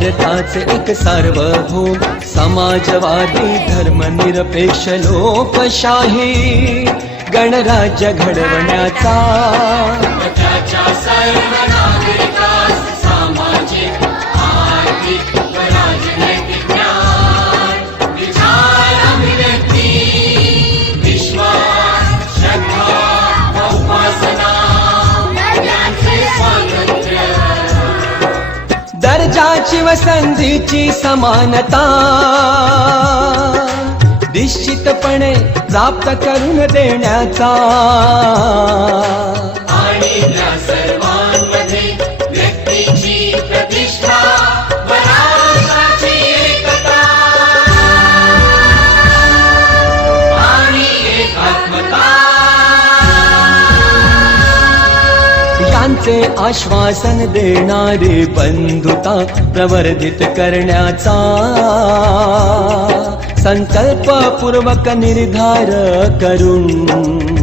भारताचे एक सार्वभौम समाजवादी धर्मनिरपेक्ष लोकशाही गणराज्य घडवण्याचा त्याच्या सर्व नागरिकास सामाजिक आर्थिक व राजनैतिक न्याय विचार अभिव्यक्ती विश्वास श्रद्धा व उपासना यांचे स्वातंत्र्य दर्जाची व संधीची समानता निश्चितपणे प्राप्त करून देण्याचा आणि त्या सर्वांमध्ये व्यक्तीची प्रतिष्ठा व राष्ट्राची एकता आणि एकात्मता यांचे आश्वासन देणारी बंधुता प्रवर्धित करण्याचा संकल्पपूर्वक निर्धार करून